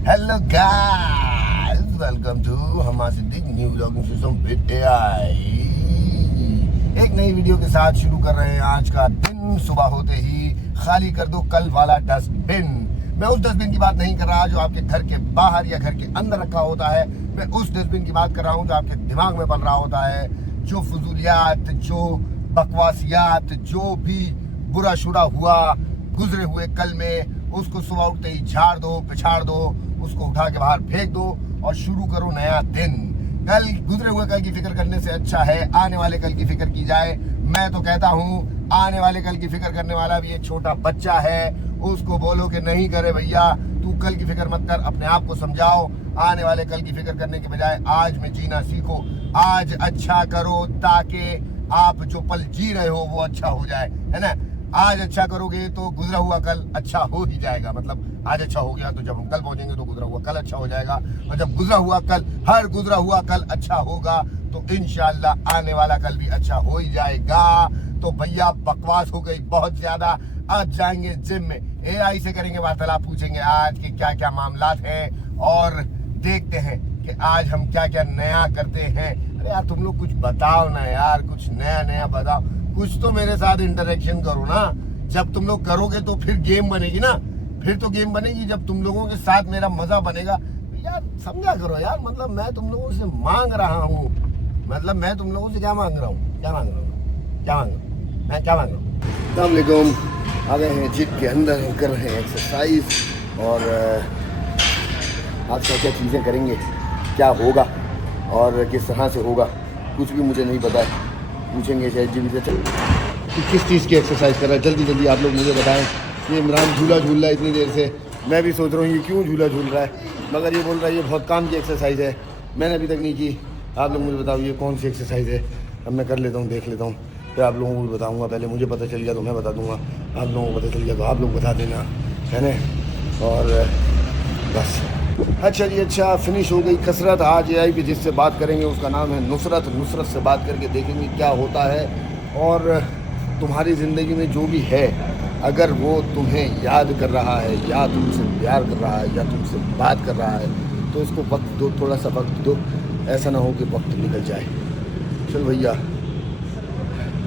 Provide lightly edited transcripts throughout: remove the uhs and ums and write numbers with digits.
Hello guys, welcome to Hama Siddique new vlogging system with AI. एक नई video के साथ शुरू कर रहे हैं आज का दिन। सुबह होते ही खाली कर दो कल वाला डस्टबिन। मैं उस डस्टबिन की बात नहीं कर रहा जो आपके घर के बाहर या घर के अंदर रखा होता है। मैं उस डस्टबिन की बात कर रहा हूँ जो आपके दिमाग में पल रहा होता है। जो फजूलियात, जो बकवासियात, जो भी बुरा शुरा हुआ गुजरे हुए कल में, उसको सुबह उठते ही झाड़ दो, पिछाड़ दो, उसको उठा के बाहर फेंक दो और शुरू करो नया दिन। कल गुजरे हुए कल की फिक्र करने से अच्छा है आने वाले कल की फिक्र की जाए। मैं तो कहता हूँ आने वाले कल की फिक्र करने वाला भी एक छोटा बच्चा है, उसको बोलो कि नहीं करे भैया, तू कल की फिक्र मत कर, अपने आप को समझाओ। आने वाले कल की फिक्र करने के बजाय आज में जीना सीखो। आज अच्छा करो ताकि आप जो पल जी रहे हो वो अच्छा हो जाए, है ना। आज अच्छा करोगे तो गुजरा हुआ कल अच्छा हो ही जाएगा। मतलब आज अच्छा हो गया तो जब हम कल पहुंचेंगे तो गुजरा हुआ कल अच्छा हो जाएगा, और जब गुजरा हुआ कल, हर गुजरा हुआ कल अच्छा होगा तो इंशाल्लाह आने वाला कल भी अच्छा हो ही जाएगा। तो भैया बकवास हो गई बहुत ज्यादा। आज जाएंगे जिम में, एआई से करेंगे वार्तालाप, पूछेंगे आज के क्या क्या मामलात हैं और देखते हैं कि आज हम क्या क्या नया करते हैं। अरे यार तुम लोग कुछ बताओ ना यार, कुछ नया नया बताओ, कुछ तो मेरे साथ इंटरेक्शन करो ना। जब तुम लोग करोगे तो फिर गेम बनेगी ना, फिर तो गेम बनेगी जब तुम लोगों के साथ मेरा मजा बनेगा। यार समझा करो यार, मतलब मैं तुम लोगों से मांग रहा हूँ, मतलब मैं तुम लोगों से क्या मांग रहा हूँ, क्या मांग रहा हूँ, क्या मांग रहा हूँ, मैं क्या मांग रहा हूँ। अस्सलाम वालेकुम, आ गए हैं जिम के अंदर, कर रहे हैं एक्सरसाइज और आज क्या क्या चीज़ें करेंगे, क्या होगा और किस तरह से होगा कुछ भी मुझे नहीं पता है। पूछेंगे शायद जी से किस चीज़ की एक्सरसाइज कर रहा है, जल्दी जल्दी आप लोग मुझे बताएं। ये इमरान झूला झूल रहा है इतनी देर से, मैं भी सोच रहा हूँ ये क्यों झूला झूल रहा है, मगर ये बोल रहा है ये बहुत काम की एक्सरसाइज है, मैंने अभी तक नहीं की। आप लोग मुझे बताओ ये कौन सी एक्सरसाइज है। अब मैं कर लेता हूँ, देख लेता हूँ, फिर आप लोगों को भी बताऊँगा। पहले मुझे पता चल गया तो मैं बता दूँगा, आप लोगों को पता चल गया तो आप लोग बता देना, है ना। और बस अच्छा जी, अच्छा फिनिश हो गई कसरत। आज एआई पे जिससे बात करेंगे उसका नाम है नुसरत। नुसरत से बात करके देखेंगे क्या होता है, और तुम्हारी ज़िंदगी में जो भी है अगर वो तुम्हें याद कर रहा है या तुमसे प्यार कर रहा है या तुमसे बात कर रहा है तो उसको वक्त दो, थोड़ा सा वक्त दो, ऐसा ना हो कि वक्त निकल जाए। चल भैया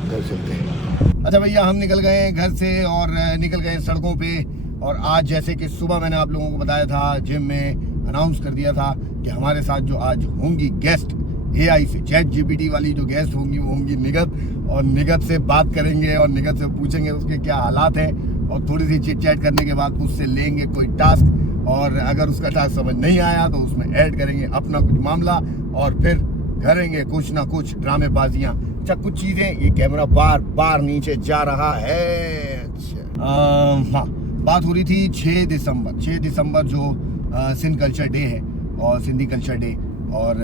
घर चलते हैं। अच्छा भैया हम निकल गए घर से और निकल गए सड़कों पे। और आज जैसे कि सुबह मैंने आप लोगों को बताया था, जिम में अनाउंस कर दिया था कि हमारे साथ जो आज होंगी गेस्ट एआई से, चैट जीपीटी वाली जो गेस्ट होंगी वो होंगी निगत, और निगत से बात करेंगे और निगत से पूछेंगे उसके क्या हालात हैं, और थोड़ी सी चिट चैट करने के बाद उससे लेंगे कोई टास्क, और अगर उसका टास्क समझ नहीं आया तो उसमें ऐड करेंगे अपना कुछ मामला और फिर करेंगे कुछ ना कुछ ड्रामेबाजियाँ। अच्छा कुछ चीज़ें, ये कैमरा बार बार नीचे जा रहा है। हाँ, बात हो रही थी 6 दिसंबर जो सिंध कल्चर डे है और सिंधी कल्चर डे, और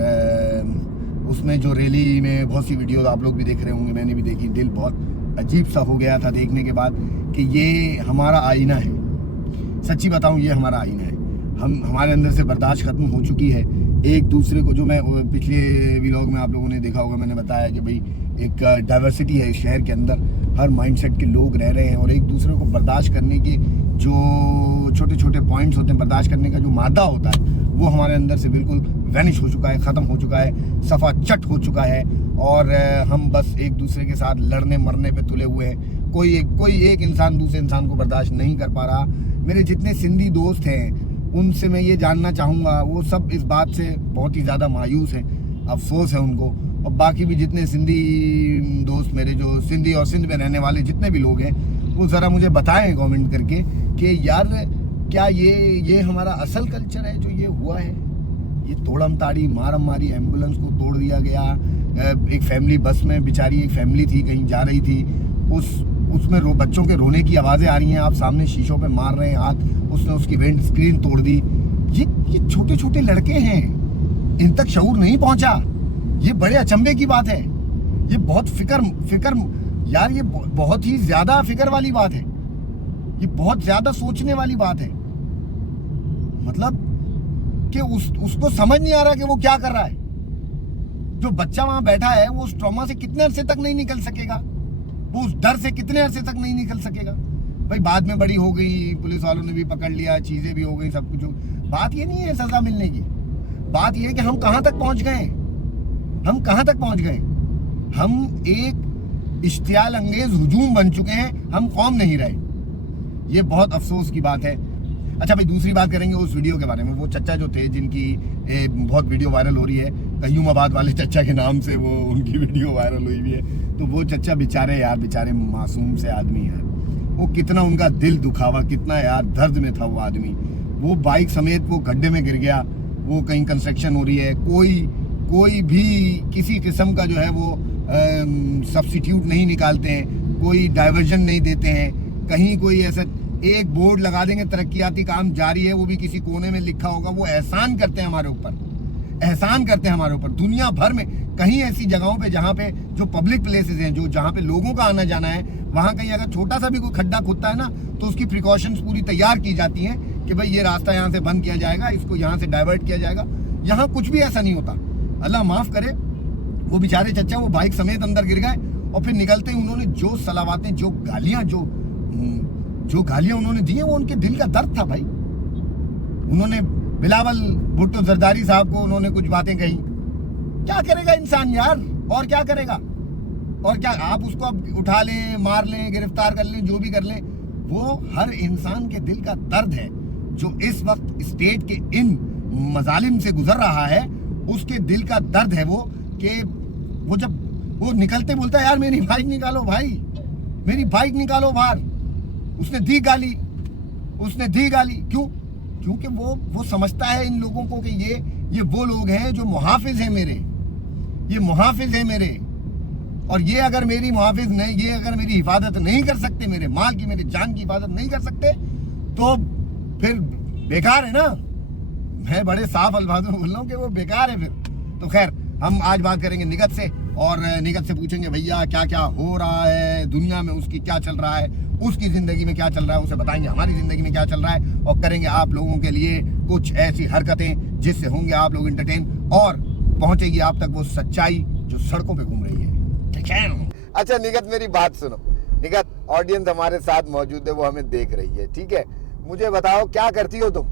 उसमें जो रैली में बहुत सी वीडियोस आप लोग भी देख रहे होंगे, मैंने भी देखी। दिल बहुत अजीब सा हो गया था देखने के बाद कि ये हमारा आईना है। सच्ची बताऊं ये हमारा आईना है। हमारे अंदर से बर्दाश्त खत्म हो चुकी है एक दूसरे को। जो मैं पिछले व्लॉग में आप लोगों ने देखा होगा, मैंने बताया कि भाई एक डाइवर्सिटी है इस शहर के अंदर, हर माइंडसेट के लोग रह रहे हैं, और एक दूसरे को बर्दाश्त करने के जो छोटे छोटे पॉइंट्स होते हैं, बर्दाश्त करने का जो मादा होता है वो हमारे अंदर से बिल्कुल वैनिश हो चुका है, ख़त्म हो चुका है, सफ़ा चट हो चुका है। और हम बस एक दूसरे के साथ लड़ने मरने पे तुले हुए हैं। कोई एक इंसान दूसरे इंसान को बर्दाश्त नहीं कर पा रहा। मेरे जितने सिंधी दोस्त हैं उनसे मैं ये जानना चाहूँगा, वो सब इस बात से बहुत ही ज़्यादा मायूस हैं, अफसोस है उनको। और बाकी भी जितने सिंधी दोस्त मेरे, जो सिंधी और सिंध में रहने वाले जितने भी लोग हैं, वो ज़रा मुझे बताएं कमेंट करके कि यार क्या ये हमारा असल कल्चर है जो ये हुआ है। ये तोड़म ताड़ी मारम मारी, एम्बुलेंस को तोड़ दिया गया। एक फैमिली बस में, बेचारी एक फैमिली थी, कहीं जा रही थी, उसमें बच्चों के रोने की आवाज़ें आ रही हैं, आप सामने शीशों पे मार रहे हैं हाथ, उसने उसकी विंड स्क्रीन तोड़ दी। ये छोटे छोटे लड़के हैं, इन तक शऊर नहीं पहुंचा। ये बड़े अचंभे की बात है। ये बहुत फिक्र यार, ये बहुत ही ज्यादा फिक्र वाली बात है, ये बहुत ज्यादा सोचने वाली बात है। मतलब कि उसको समझ नहीं आ रहा कि वो क्या कर रहा है। जो बच्चा वहां बैठा है वो उस ट्रॉमा से कितने अरसे तक नहीं निकल सकेगा, वो उस डर से कितने अरसे तक नहीं निकल सकेगा। भाई बाद में बड़ी हो गई, पुलिस वालों ने भी पकड़ लिया, चीजें भी हो गई, सब कुछ हो, बात ये नहीं है सजा मिलने की, बात ये है कि हम कहां तक पहुंच गए, हम कहां तक पहुंच गए। हम एक इश्तियाल अंगेज हुजूम बन चुके हैं, हम कौम नहीं रहे। ये बहुत अफसोस की बात है। अच्छा भाई, दूसरी बात करेंगे उस वीडियो के बारे में। वो चच्चा जो थे जिनकी बहुत वीडियो वायरल हो रही है, कयूमाबाद वाले चच्चा के नाम से वो उनकी वीडियो वायरल हुई भी है। तो वो चच्चा बेचारे यार, बेचारे मासूम से आदमी यार, वो कितना उनका दिल दुखावा, कितना यार दर्द में था वो आदमी। वो बाइक समेत वो गड्ढे में गिर गया। वो कहीं कंस्ट्रक्शन हो रही है, कोई भी किसी किस्म का जो है वो सब्स्टिट्यूट नहीं निकालते हैं, कोई डाइवर्जन नहीं देते हैं। कहीं कोई ऐसा एक बोर्ड लगा देंगे तरक्याती काम जारी है, वो भी किसी कोने में लिखा होगा। वो एहसान करते हैं हमारे ऊपर, एहसान करते हैं हमारे ऊपर। दुनिया भर में कहीं ऐसी जगहों पे जहाँ पे जो पब्लिक प्लेसेस हैं, जो जहाँ पे लोगों का आना जाना है, वहाँ कहीं अगर छोटा सा भी कोई खड्डा खुदता है ना, तो उसकी प्रिकॉशंस पूरी तैयार की जाती हैं कि भाई ये रास्ता यहाँ से बंद किया जाएगा, इसको यहाँ से डाइवर्ट किया जाएगा। यहाँ कुछ भी ऐसा नहीं होता। अल्लाह माफ करे, वो बेचारे चच्चा वो बाइक समेत अंदर गिर गए और फिर निकलते ही उन्होंने जो सलावातें, जो गालियां उन्होंने दी हैं, वो उनके दिल का दर्द था भाई। उन्होंने बिलावल भुट्टो जरदारी साहब को उन्होंने कुछ बातें कही। क्या करेगा इंसान यार, और क्या करेगा, और क्या। आप उसको अब उठा लें, मार लें, गिरफ्तार कर लें, जो भी कर लें, वो हर इंसान के दिल का दर्द है जो इस वक्त स्टेट के इन मजालिम से गुजर रहा है। उसके दिल का दर्द है वो कि वो जब वो निकलते बोलता है यार मेरी बाइक निकालो भाई, मेरी बाइक निकालो बाहर। उसने दी गाली, क्यों? क्योंकि वो समझता है इन लोगों को कि ये वो लोग हैं जो मुहाफिज हैं मेरे, ये मुहाफिज हैं मेरे। और ये अगर मेरी मुहाफिज नहीं, ये अगर मेरी हिफाजत नहीं कर सकते, मेरे माल की, मेरी जान की हिफाजत नहीं कर सकते, तो फिर बेकार है ना। मैं बड़े साफ अल्फाजों में बोल रहा हूँ कि वो बेकार है फिर। तो खैर, हम आज बात करेंगे निगत से, और निगत से पूछेंगे भैया क्या क्या हो रहा है दुनिया में, उसकी क्या चल रहा है, उसकी ज़िंदगी में क्या चल रहा है, उसे बताएंगे हमारी ज़िंदगी में क्या चल रहा है, और करेंगे आप लोगों के लिए कुछ ऐसी हरकतें जिससे होंगे आप लोग इंटरटेन, और पहुंचेगी आप तक वो सच्चाई जो सड़कों पे घूम रही है। ठीक है। अच्छा निगत, मेरी बात सुनो। निगत, ऑडियंस हमारे साथ मौजूद है, वो हमें देख रही है, ठीक है। मुझे बताओ क्या करती हो तुम?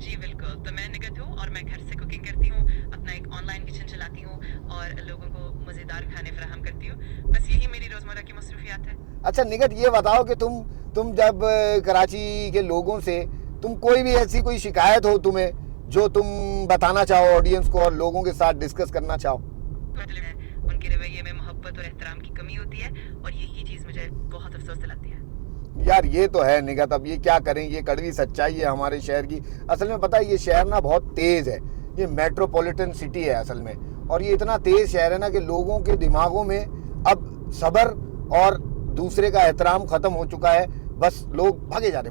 जी बिल्कुल, तो मैं निगत हूँ और मैं घर से कुकिंग करती हूँ, अपना एक ऑनलाइन किचन चलाती हूँ और लोगों को मज़ेदार खाने फराहम करती हूँ। बस यही मेरी रोज़मर्रा की मसरूफियात है। अच्छा निगत, ये बताओ कि तुम जब कराची के लोगों से तुम कोई भी ऐसी कोई शिकायत हो तुम्हें जो तुम बताना चाहो ऑडियंस को और लोगों के साथ डिस्कस करना चाहो? मतलब है, उनके रवैये में मोहब्बत और एहतराम की कमी होती है और यही चीज़ मुझे बहुत अफसोस दिलाती है। यार ये तो है निगत, अब ये क्या करें, ये कड़वी सच्चाई है हमारे शहर की। असल में पता है, ये शहर ना बहुत तेज़ है, ये मेट्रोपॉलिटन सिटी है असल में, और ये इतना तेज़ शहर है ना कि लोगों के दिमागों में अब सब्र और दूसरे का एहतराम ख़त्म हो चुका है। बस लोग भागे जा रहे।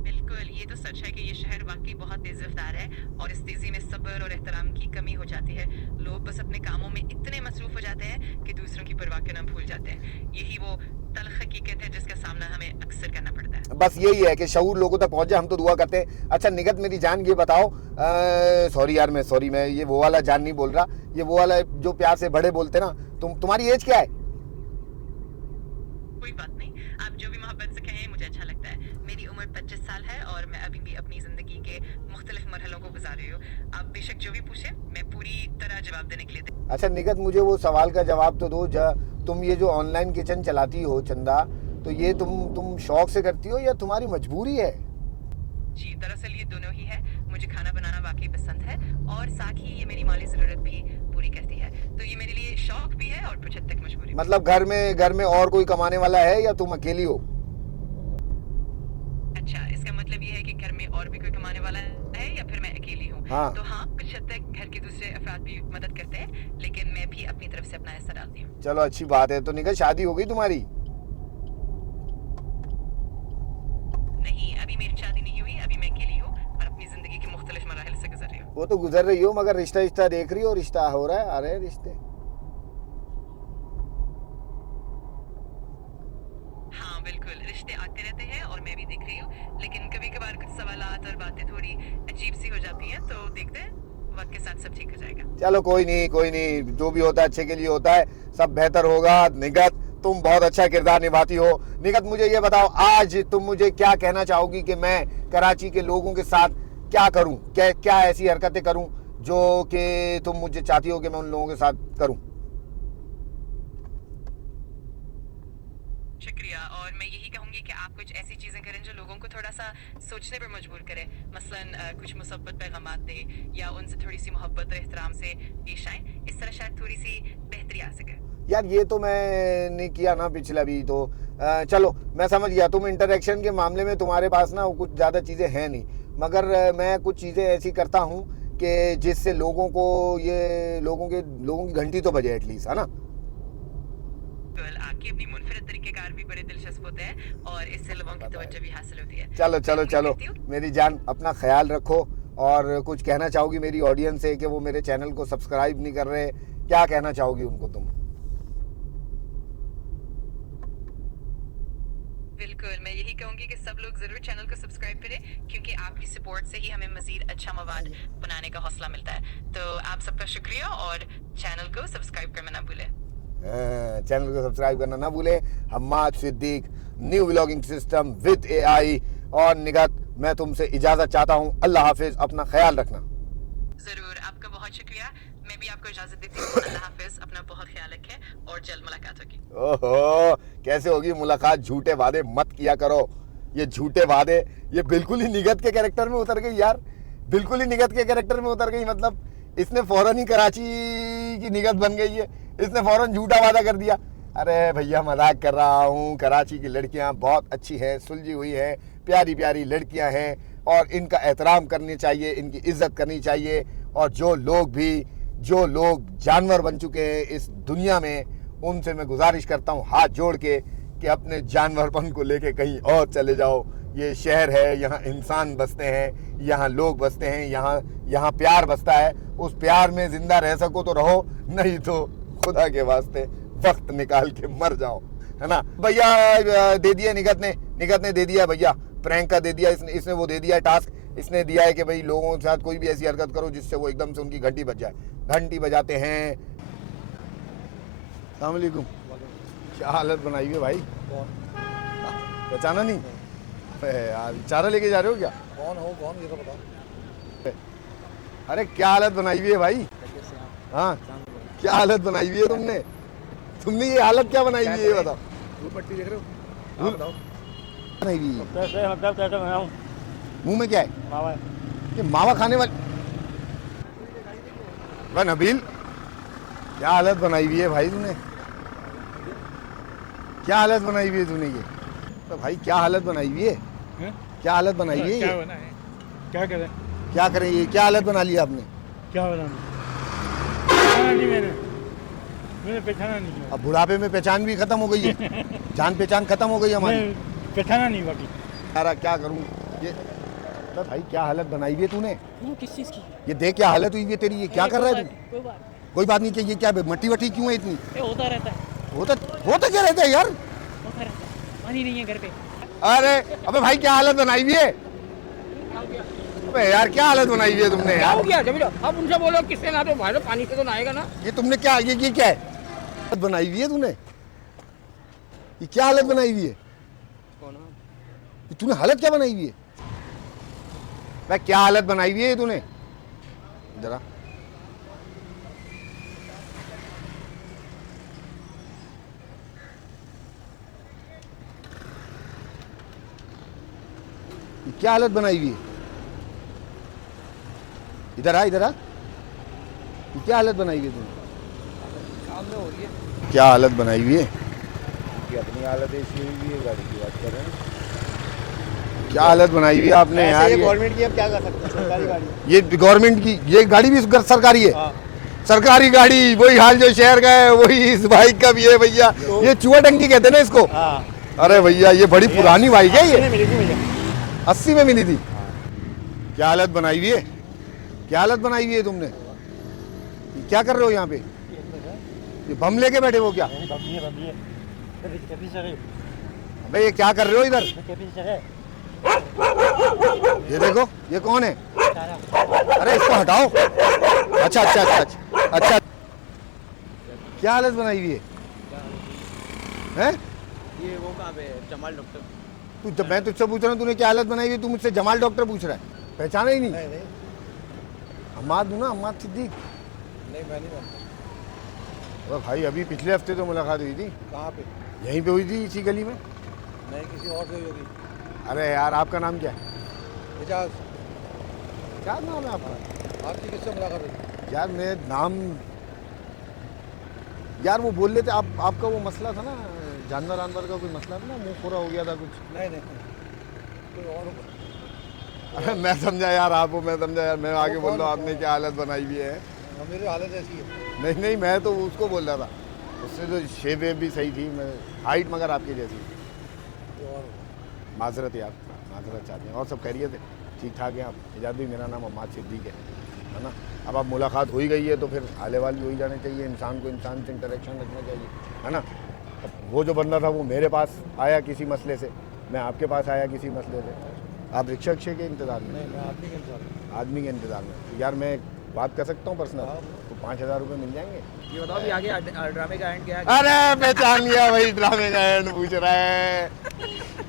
बिल्कुल, ये तो सच है कि ये शहर वाकई बहुत तेज़ रफ्तार है और इस तेज़ी में सब्र और एहतराम की कमी हो जाती है। लोग बस अपने कामों में इतने मसरूफ़ हो जाते हैं कि दूसरों की परवाह करना भूल जाते हैं। यही वो तल्ख़ हकीकत है जिसका सामना हमें अक्सर करना पड़ता है। बस यही है कि शऊर लोगों तक पहुंचे, हम तो दुआ करते हैं। अच्छा निगत मेरी जान, ये बताओ, सॉरी मैं ये वो वाला जान नहीं बोल रहा, ये वो वाला जो प्यार से बड़े बोलते ना। तुम्हारी एज क्या है? कोई बात नहीं, आप जो भी मोहब्बत से कहें मुझे अच्छा लगता है। मेरी उम्र 25 साल है और मैं अभी भी अपनी ज़िंदगी के मुख्तलिफ मरहलों को गुजार रही हूँ। आप बेशक जो भी पूछें, मैं पूरी तरह जवाब देने के लिए। अच्छा निगत, मुझे वो सवाल का जवाब तो दो। तुम ये जो ऑनलाइन किचन चलाती हो चंदा, तो ये तुम शौक से करती हो या तुम्हारी मजबूरी है? जी दरअसल ये दोनों ही है। मुझे खाना बनाना वाकई पसंद है और साथ ही ये मेरी माली ज़रूरत भी पूरी करती है। तो ये मेरे लिए शौक भी है और कुछ हद तक मजबूरी। मतलब घर में और कोई कमाने वाला है या तुम अकेली हो? अच्छा, इसका मतलब ये है कि घर में और भी कोई कमाने वाला है या फिर मैं अकेली हूँ? हाँ। तो हाँ, कुछ हद तक घर के दूसरे अफराद भी मदद करते हैं, लेकिन मैं भी अपनी तरफ से अपना हिस्सा डालती हूँ। चलो अच्छी बात है। तो निगत, शादी हो गई तुम्हारी? नहीं, अभी मेरी शादी नहीं हुई। अभी मैं अकेली हूँ और अपनी ज़िंदगी के मुख्तलिफ मराहिल से गुजर रही हूँ। वो तो गुजर रही हो, मगर रिश्ता देख रही हो? रिश्ता हो रहा है, आ रहे हैं रिश्ते? हाँ बिल्कुल, रिश्ते आते रहते हैं और मैं भी देख रही हूँ, लेकिन कभी कभार कुछ सवालात और बातें थोड़ी अजीब सी हो जाती हैं, तो देखते हैं, वक्त के साथ सब ठीक हो जाएगा। चलो कोई नहीं, जो भी होता है अच्छे के लिए होता है, सब बेहतर होगा। निगत, तुम बहुत अच्छा किरदार निभाती हो। निगत मुझे ये बताओ, आज तुम मुझे क्या कहना चाहोगी कि मैं कराची के लोगों के साथ क्या करूं, क्या ऐसी हरकतें करूं जो कि तुम मुझे चाहती हो कि मैं उन लोगों के साथ करूं? शुक्रिया। और मैं यही कहूंगी कि आप कुछ ऐसी चीजें करें जो लोगों को थोड़ा सा सोचने पर मजबूर करे। मसलन कुछ मुसब्बत पैगामात दे या उनसे थोड़ी सी मोहब्बत और एहतराम से पेश आए। इस तरह शायद थोड़ी सी बेहतरी आ सके। यार ये तो मैंने किया ना पिछला भी तो। चलो मैं समझ गया, तुम इंटरेक्शन के मामले में तुम्हारे पास ना कुछ ज़्यादा चीज़ें हैं नहीं, मगर मैं कुछ चीज़ें ऐसी करता हूँ कि जिससे लोगों की घंटी तो बजे एटलीस्ट, है ना? आपकी अपनी मुनफरद तरीक़ेकार भी बड़े दिलचस्प होते हैं और इससे लोगों की तवज्जो भी हासिल होती है। चलो मेरी जान, अपना ख्याल रखो। और कुछ कहना चाहोगी मेरी ऑडियंस से कि वो मेरे चैनल को सब्सक्राइब नहीं कर रहे, क्या कहना चाहोगी उनको तुम? बिल्कुल, मैं यही कहूंगी कि सब लोग जरूर चैनल को सब्सक्राइब करें, क्योंकि आपकी सपोर्ट से ही हमें मजीद अच्छा मवाद बनाने का हौसला मिलता है। तो आप सबका शुक्रिया और चैनल को सब्सक्राइब करना ना भूलें। चैनल को सब्सक्राइब करना ना भूले। Hammad Siddique, new vlogging system with AI। और निगत, मैं तुमसे इजाजत चाहता हूँ। अल्लाह हाफिज, अपना ख्याल रखना। जरूर, आपका बहुत शुक्रिया। मैं भी आपको इजाजत देती हूँ। अल्लाह हाफिज, अपना बहुत ख्याल रखें और जल्द मुलाकात होगी। ओहो, कैसे होगी मुलाकात? झूठे वादे मत किया करो। ये झूठे वादे, ये बिल्कुल ही निगत के कैरेक्टर में उतर गई यार, बिल्कुल ही निगत के कैरेक्टर में उतर गई। मतलब इसने फौरन ही कराची की निगत बन गई है, इसने फौरन झूठा वादा कर दिया। अरे भैया मजाक कर रहा हूँ। कराची की लड़कियाँ बहुत अच्छी हैं, सुलझी हुई हैं, प्यारी प्यारी लड़कियाँ हैं और इनका एहतराम करनी चाहिए, इनकी इज्जत करनी चाहिए। और जो लोग जानवर बन चुके हैं इस दुनिया में, उनसे मैं गुजारिश करता हूँ हाथ जोड़ के कि अपने जानवरपन को लेके कहीं और चले जाओ। ये शहर है, यहाँ इंसान बसते हैं, यहाँ लोग बसते हैं, यहाँ प्यार बसता है। उस प्यार में जिंदा रह सको तो रहो, नहीं तो खुदा के वास्ते वक्त निकाल के मर जाओ, है ना भैया? दे दिया निगत ने दे दिया भैया, प्रैंक का दे दिया इसने वो दे दिया टास्क। इसने दिया है कि भाई लोगों के साथ कोई भी ऐसी हरकत करो जिससे वो एकदम से उनकी घंटी बज जाए। घंटी बजाते हैं। अस्सलाम वालेकुम। क्या हालत बनाई हुई है भाई? पहचाना नहीं? यार चारा लेके जा रहे हो क्या? कौन ये तो बताओ। अरे क्या हालत बनाई हुई है भाई? हाँ, क्या हालत बनाई हुई है तुमने ये हालत क्या बनाई हुई है ये बताओ। पट्टी देख रहे हो? हाँ बताओ। बनाई हुई है। कैसे मतलब कैसे बनाऊं? मुंह में क्या है? मावा है। ये मावा खाने वाली वाह नबील, क्या हालत बनाई हुई है भाई तूने? क्या हालत बनाई हुई है तूने ये? तो भाई क्या हालत बनाई हुई है? क्या हालत बनाई हुई है क्या ये? बना है? क्या करें? क्या करें? ये क्या हालत बना लिया आपने? क्या बनाना? पहचाना नहीं मैंने पहचाना नहीं किया। अब बुढ़ापे में पहचान भी खत्म हो गई है, जान पहचान खत्म हो गई हमारी। पहचाना नहीं बाकी। यार क्या करूं ये? तो भाई क्या हालत बनाई हुई है तूने? किस चीज़ की? ये देख क्या हालत हुई है तेरी, ये क्या कर रहा है तू? कोई बात नहीं चाहिए, क्या मट्टी वट्टी क्यों है इतनी? होता रहता है। होता क्या रहता है यार? होता रहता है, पानी नहीं है घर पे। अरे अबे भाई क्या हालत बनाई हुई है? अबे यार क्या हालत बनाई हुई है तुमने क्या हो यार? गया? जब अब उनसे बोलो किससे ना, तो भाई तो पानी से तो नहाएगा ना। ये तुमने क्या, ये क्या है? हालत बनाई हुई है तूने? ये क्या हालत बनाई हुई है? तूने हालत क्या बनाई हुई है भाई? क्या हालत बनाई हुई है तूने? जरा क्या हालत बनाई हुई है? इधर आ। ये क्या हालत बनाई हुई है तूने? क्या हालत बनाई हुई है? अपनी हालत ऐसी हुई है, गाड़ी की बात कर रहे हैं। क्या हालत बनाई हुई है आपने यार? ये गवर्नमेंट की, अब क्या कर सकते हैं? सरकारी गाड़ी। ये गवर्नमेंट की, ये गाड़ी भी सरकारी है। हाँ। सरकारी गाड़ी, वही हाल जो शहर का है वही इस बाइक का भी है भैया। ये चूहा टंकी कहते हैं ना इसको। हाँ। अरे भैया ये बड़ी पुरानी बाइक है, ये मिली थी मुझे। 80 में मिली थी। क्या हालत बनाई हुई है? क्या हालत बनाई हुई है तुमने? ये क्या कर रहे हो यहाँ पे? ये बम लेके बैठे हो क्या? अबे ये क्या कर रहे हो इधर? ये देखो, ये कौन है? अरे इसको हटाओ। अच्छा। क्या हालत बनाई हुई है? हैं? ये वो कहाँ पे है? जमाल डॉक्टर। तू जब मैं तुझसे पूछ रहा हूँ तूने क्या हालत बनाई हुई, तू मुझसे जमाल डॉक्टर पूछ रहा है, पहचाना ही नहीं। नहीं हमाद हूँ ना, हमाद सिद्दीक। नहीं, मैं नहीं जानता। अरे भाई अभी पिछले हफ्ते तो मुलाकात हुई थी, कहाँ पे? यहीं पे हुई थी इसी गली में। नहीं, किसी और से हुई होगी। अरे यार आपका नाम क्या है? एजाज, क्या नाम है आपका? आपकी किससे मुलाकात हुई? यार मैं नाम, यार वो बोल रहे थे आप, आपका वो मसला था ना, जानवर वानवर का कोई मसला था ना, मुंह पूरा हो गया था कुछ। नहीं, कोई और होगा। अरे मैं समझा यार आप हो, मैं समझा यार, मैं आगे वो बोल रहा हूँ कौन? आपने क्या हालत बनाई हुई है। मेरी हालत ऐसी है। नहीं नहीं, मैं तो उसको बोल रहा था, उससे तो शेप वेप भी सही थी, मैं हाइट मगर आपकी जैसी। कोई और होगा। माजरत यार, माजरत चाहते हैं। और सब करिए थे ठीक ठाक है आप? इजाज़त भी, मेरा नाम अम्माद सिद्दीक है ना। अब आप मुलाकात हो ही गई है तो फिर आले वाले हो ही जाने चाहिए, इंसान को इंसान से इंटरेक्शन रखना चाहिए, है ना। अब वो जो बंदा था वो मेरे पास आया किसी मसले से, मैं आपके पास आया किसी मसले से। आप रिक्शा के इंतज़ार में? नहीं, मैं आदमी के इंतजार। आदमी के इंतज़ार में। तो यार मैं बात कर सकता हूँ पर्सनल? हाँ। तो 5,000 रुपये मिल जाएंगे? ये बताओ भी आगे ड्रामे का एंड क्या है? अरे पहचान लिया भाई, ड्रामे का एंड पूछ रहा है,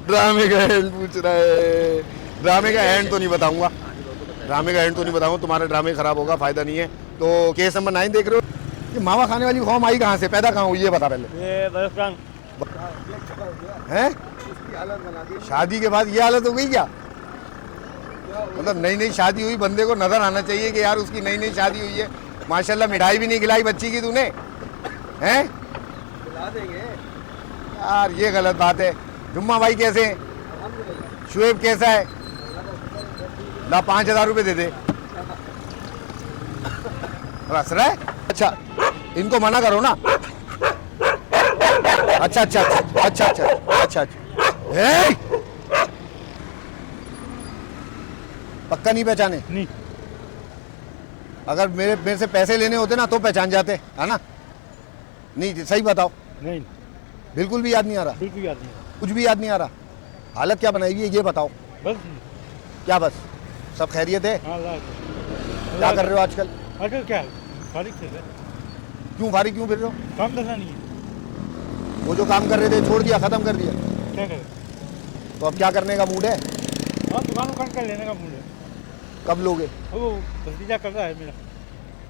ड्रामे का एंड पूछ रहा है। ड्रामे का एंड तो नहीं बताऊंगा, ड्रामे का एंड तो नहीं बताऊंगा, तुम्हारा ड्रामे खराब होगा, फायदा नहीं है। तो केस नंबर 9 देख रहे हो? ये मावा खाने वाली फॉर्म आई कहाँ से, पैदा कहाँ हुई ये बता पहले। ये बर्फरांग हैं? उसकी हालत बना दी। शादी के बाद ये हालत हो गई क्या? मतलब नई नई शादी हुई, बंदे को नजर आना चाहिए कि यार उसकी नई नई शादी हुई है। माशाल्लाह मिठाई भी नहीं खिलाई बच्ची की तूने, हैं? खिला देंगे। यार ये गलत बात है। जुम्मा भाई कैसे हैं? शुएब कैसा है? ला 5,000 रुपये दे दे। हंस रहा है? अच्छा इनको मना करो ना। अच्छा अच्छा अच्छा अच्छा अच्छा अच्छा अच्छा। ए! पक्का नहीं पहचाने? नहीं, अगर मेरे से पैसे लेने होते ना तो पहचान जाते, है ना? नहीं सही बताओ, नहीं, बिल्कुल भी याद नहीं आ रहा? बिल्कुल याद नहीं है। कुछ भी याद नहीं आ रहा? हालत क्या बनाई हुई है ये बताओ। बस क्या बस? सब खैरियत है? हाँ, क्या कर रहे हो आजकल? आजकल क्या है? फारिग से है। क्यों फारिग क्यों फिर रहे हो? काम धंधा नहीं है, वो जो काम कर रहे थे छोड़ दिया, खत्म कर दिया, क्या करें? तो अब क्या करने का मूड है? हाँ, दुकान उकान कर लेने का मूड है। कब लोगे? वो भतीजा कर रहा है मेरा।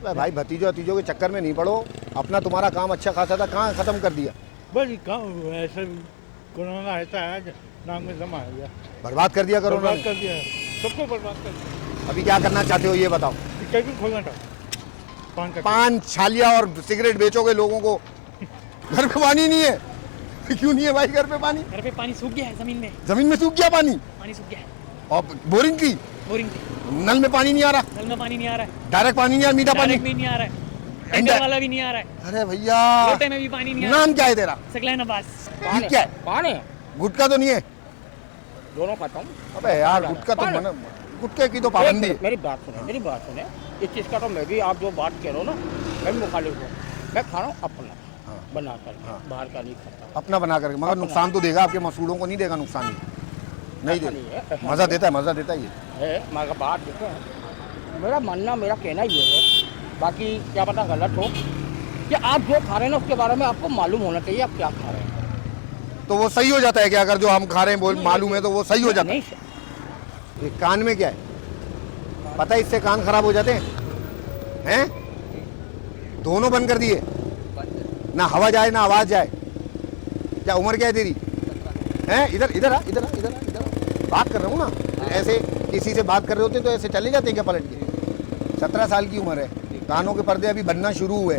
अरे भाई भतीजों भतीजों के चक्कर में नहीं पड़ो, अपना तुम्हारा काम अच्छा खासा था, कहाँ खत्म कर दिया? बस काम ऐसा कोरोना ऐसा है, नाक में दम आ गया, बर्बाद कर दिया करो ना। बर्बाद कर दिया है, सबको बर्बाद कर दिया। अभी क्या करना चाहते हो ये बताओ? कैबिन खोलना था, पान का। पान छालिया और सिगरेट बेचोगे लोगों को? घर पे पानी नहीं है? क्यों नहीं है भाई घर पे पानी? घर पे पानी सूख गया है, जमीन में जमीन में सूख गया पानी? पानी सूख गया है, और बोरिंग की बोरिंग थी, नल में पानी नहीं आ रहा? नल में पानी नहीं आ रहा है, डायरेक्ट पानी नहीं आ रहा, मीठा पानी? डायरेक्ट में नहीं आ रहा है, टेंडर वाला भी नहीं आ रहा है, अरे भैया लोटे में भी पानी नहीं आ रहा नाम क्या है तेरा? है। सकलैन अब्बास। ये क्या है? कौन है? गुटका तो नहीं है? दोनों खाता हूँ। अबे यार गुटका तो मना, गुटके की तो पाबंदी है। मेरी बात सुने, मेरी बात सुने। इस चीज़ का तो मैं भी, आप जो बात कह रहे हो ना, मैं भी मुखालिफ हूँ। मैं खा रहा हूँ अपना बना कर, बाहर का नहीं खाता। अपना बना करके, मगर नुकसान तो देगा, आपके मसूड़ों को नहीं देगा नुकसान? नहीं ऐसा देगा, नहीं है, मज़ा देता है, मज़ा देता है ये। है मगर बात देखो, मेरा मानना, मेरा कहना ये है, बाकी क्या पता गलत हो, कि आप जो खा रहे हैं ना उसके बारे में आपको मालूम होना चाहिए आप क्या खा रहे हैं। तो वो सही हो जाता है कि अगर जो हम खा रहे हैं बोल मालूम है तो वो सही हो जाता है? नहीं, ये कान में क्या है पता है? इससे कान खराब हो जाते हैं, हैं? दोनों बंद कर दिए, ना हवा जाए ना आवाज जाए। क्या उम्र क्या है तेरी? हैं? इधर इधर आ, इधर आ, इधर आ, इधर आ। बात कर रहा हूँ ना, ऐसे किसी से बात कर रहे होते तो ऐसे चले जाते हैं क्या पलट के? 17 साल की उम्र है, कानों के पर्दे अभी बनना शुरू हुए,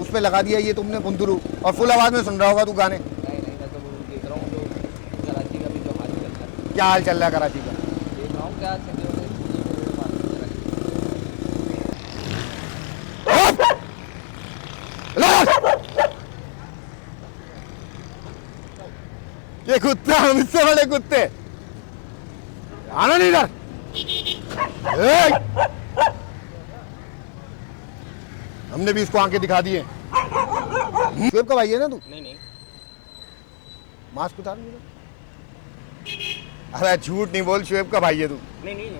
उस पर लगा दिया ये तुमने बुंदरू, और फुल आवाज में सुन रहा होगा तू गाने। नहीं, मैं तो देख रहा हूँ जो कराची का भी जो हाल चलता है, क्या हाल चल रहा है कराची का? देख रहा हूँ क्या चल ये कुत्ता हमसे बड़े कुत्ते, आना नहीं इधर। हमने भी इसको आंखें दिखा दी है। शुएब का भाई है ना तू? नहीं, मास्क उतार मेरा। अरे झूठ नहीं बोल, शुएब का भाई है तू? नहीं,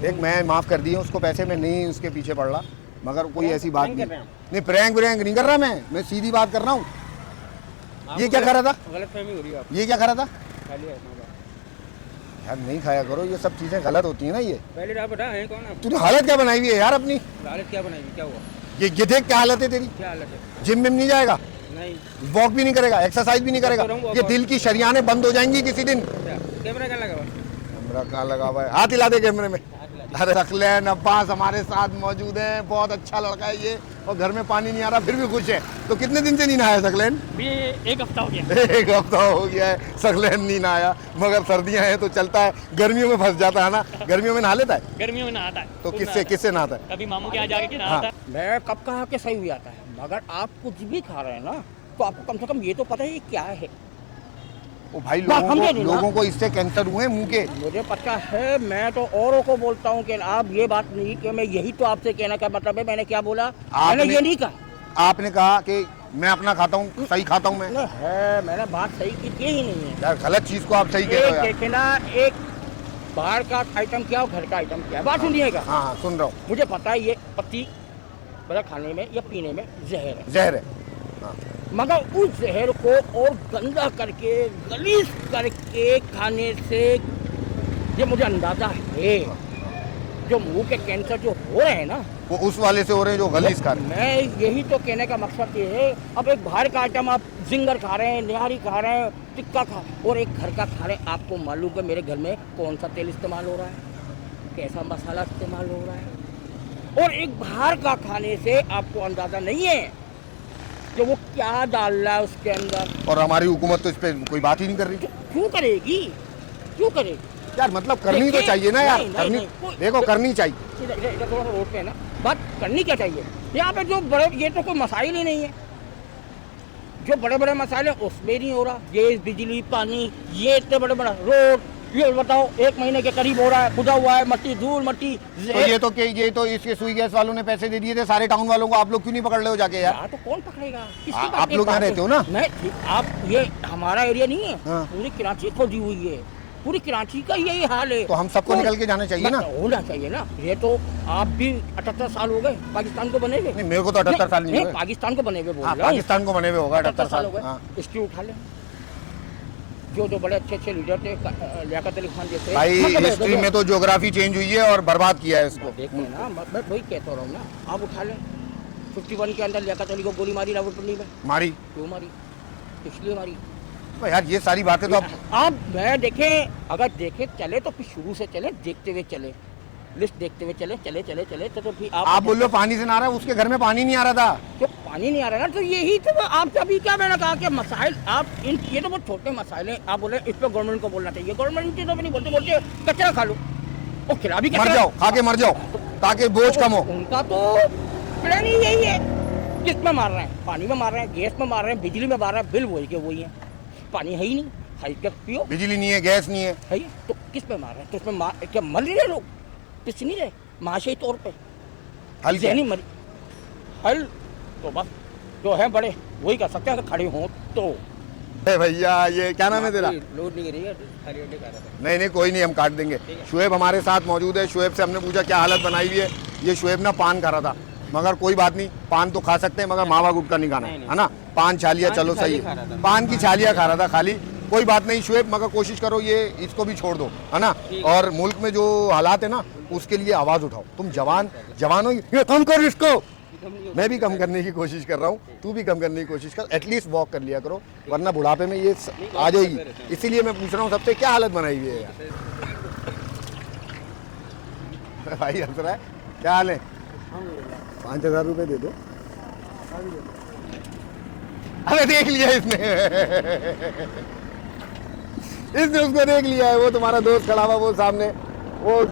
देख मैं माफ कर दिए उसको पैसे, में नहीं उसके पीछे पड़ रहा, मगर कोई ऐसी बात प्रैंक नहीं। कर रहे हैं नहीं प्रैंक व्रैंक नहीं कर रहा मैं सीधी बात कर रहा हूँ। ये क्या खा रहा था? गलत फहमी हो रही है आप ये क्या खा रहा था? खाली है यार नहीं खाया करो, ये सब चीजें गलत होती है ना। ये पहले आप बता है कौन आप तूने हालत क्या बनाई हुई है यार अपनी? हालत क्या बनाएगी क्या हुआ ये देख क्या हालत है तेरी। क्या हालत है जिम में नहीं जाएगा, नहीं वॉक भी नहीं करेगा, एक्सरसाइज भी नहीं करेगा, ये दिल की शरियानें बंद हो जाएंगी किसी दिन। कैमरा क्या लगा हुआ कैमरा कहाँ लगा हुआ है? हाथ हिला दे कैमरे में। अरे रखलैन अब्बास हमारे साथ मौजूद हैं, बहुत अच्छा लड़का है ये, और घर में पानी नहीं आ रहा फिर भी खुश है। तो कितने दिन से नहीं नहाया सकलैन? ये 1 हफ्ता हो गया। 1 हफ्ता हो गया है सकलैन नहीं नहाया, मगर सर्दियां हैं तो चलता है, गर्मियों में फंस जाता है ना। गर्मियों में नहा लेता है गर्मियों में नहाता है तो खूब किससे नहाता किससे नहाता है? है। कभी मामू के यहाँ जाके हाँ। नहाता है। मैं कब कहा कि सही हुई आता है, मगर आप कुछ भी खा रहे हैं ना तो आपको कम से कम ये तो पता है ये क्या है। ओ भाई बात समझे नहीं ना? लोगों को इससे कैंसर हुए मुंह के। मुझे पता है, मैं तो औरों को बोलता हूँ कि आप ये बात नहीं कि मैं यही तो आपसे कहना का मतलब है। मैंने क्या बोला? मैंने ये नहीं कहा। आपने कहा कि मैं अपना खाता हूँ, सही खाता हूँ मैं। नहीं है, मैंने बात सही की ही नहीं है। यार गलत चीज को आप सही कह रहे हो एक यार। देखे ना, एक बाहर का आइटम क्या और घर का आइटम क्या है, बात सुनिएगा। हाँ हाँ सुन रहा हूँ। मुझे पता है ये पत्ती बड़ा खाने में या पीने में जहर है, जहर है। मगर उस जहर को और गंदा करके गलीज करके खाने से ये मुझे अंदाजा है जो मुंह के कैंसर जो हो रहे हैं ना, वो उस वाले से हो रहे हैं जो गलीज खा रहे हैं। मैं यही तो कहने का मकसद ये है। अब एक बाहर का आइटम आप जिंगर खा रहे हैं, निहारी खा रहे हैं, टिक्का खा, और एक घर का खा रहे हैं। आपको मालूम है मेरे घर में कौन सा तेल इस्तेमाल हो रहा है, कैसा मसाला इस्तेमाल हो रहा है, और एक बाहर का खाने से आपको अंदाजा नहीं है कि वो क्या डाल रहा है उसके अंदर। और हमारी हुकूमत तो इस पे कोई बात ही नहीं कर रही। क्यों करेगी, क्यों करेगी? यार मतलब करनी तो देखिए, चाहिए ना यार, नहीं, करनी नहीं, कोई- देखो करनी चाहिए। इधर थोड़ा सा रोड पे है ना, बात करनी क्या चाहिए? यहाँ पे जो बड़े, ये तो कोई मसाइल ही नहीं है। जो बड़े बड़े मसाले उसमें नहीं हो रहा, गैस बिजली पानी, ये इतने बड़े बड़ा रोड, ये बताओ 1 महीने के करीब हो रहा है, खुदा हुआ है, मट्टी धूल मट्टी। तो ये तो इसके सुई गैस वालों ने पैसे दे दिए थे सारे टाउन वालों को, आप लोग क्यों नहीं पकड़ रहे हो जाके यार? तो कौन पकड़ेगा? आप लोग यहाँ रहते हो ना? मैं, आप, ये हमारा एरिया नहीं है, हाँ। पूरी कराची खोदी हुई है, पूरी कराची का यही हाल है। तो हम सबको निकल के जाना चाहिए ना? होना चाहिए ना। ये तो आप भी 78 साल हो गए पाकिस्तान को बने हुए। नहीं मेरे को तो 78 साल नहीं हुए। पाकिस्तान को बने हुए बोल हाँ, रहा हूँ। पाकिस्तान को बने हुए होगा 78 साल। हो गए। हाँ। इसकी उठा ले, जो बड़े अच्छे अच्छे लीडर थे, लियाकत अली खान जैसे। भाई मतलब हिस्ट्री में तो ज्योग्राफी चेंज हुई है और बर्बाद किया है इसको। देखते हैं ना, मैं वही कहता रहा हूँ ना, आप उठा लें। 51 के अंदर लियाकत अली को गोली मारी रावलपिंडी में। मारी क्यों मारी? इसलिए मारी। तो यार ये सारी बातें तो आप मैं देखें, अगर देखें चले तो फिर शुरू से चले, देखते हुए चले, लिस्ट देखते हुए चले चले चले चले तो फिर आप बोल लो पानी से ना रहा है, उसके घर में पानी नहीं आ रहा था। तो पानी नहीं आ रहा ना, तो यही तो आप अभी क्या मैंने कहा कि मसाइल आप इन, ये तो बहुत छोटे मसाइल हैं। आप बोले इस पर गवर्नमेंट को बोलना चाहिए, गवर्नमेंट तो नहीं बोलते, बोलते कचरा खा लो और खिला भी मर जाओ, खा के मर जाओ ताकि बोझ कम हो। उनका तो प्लान ही यही है। किस में मार रहे हैं? पानी में मार रहे हैं, गैस में मार रहे हैं, बिजली में मार रहे हैं, बिल वही के वही है। पानी है ही नहीं, खाई के पियो, बिजली नहीं है, गैस नहीं है, है तो किस पे मार रहे हैं? तो इसमें मार क्या मर नहीं रहे लोग? पिस नहीं रहे माशे तौर पे, हल क्या? जहनी मरी हल तो बस जो है बड़े वही कर सकते हैं, अगर खड़े हों तो। अरे भैया ये क्या नाम है तेरा? लोड नहीं करिएगा, खाली अड्डे का रहा नहीं नहीं कोई नहीं, हम काट देंगे। शुएब हमारे साथ मौजूद है। शुएब से हमने पूछा क्या हालत बनाई हुई है। ये शुएब ना पान खा रहा था, मगर कोई बात नहीं, पान तो खा सकते हैं मगर मावा गुटका नहीं खाना है ना। पान छालिया चलो सही है, पान की छालिया खा रहा था खाली, कोई बात नहीं शुएब, मगर कोशिश करो ये इसको भी छोड़ दो, है ना। और मुल्क में जो हालात है ना उसके लिए आवाज़ उठाओ। तुम जवान हो, ये कम कर इसको। मैं भी कम करने की कोशिश कर रहा हूँ, तू भी कम करने की कोशिश कर, एटलीस्ट वॉक कर लिया करो, वरना बुढ़ापे में ये आ जाएगी। इसीलिए मैं पूछ रहा हूँ सबसे क्या हालत बनाई हुई है यार। भाई हंस रहा है, क्या हाल है? 5,000 रुपये दे दो। अरे देख लिया इसने उसको देख लिया है, वो तुम्हारा दोस्त खड़ा हुआ वो सामने, वो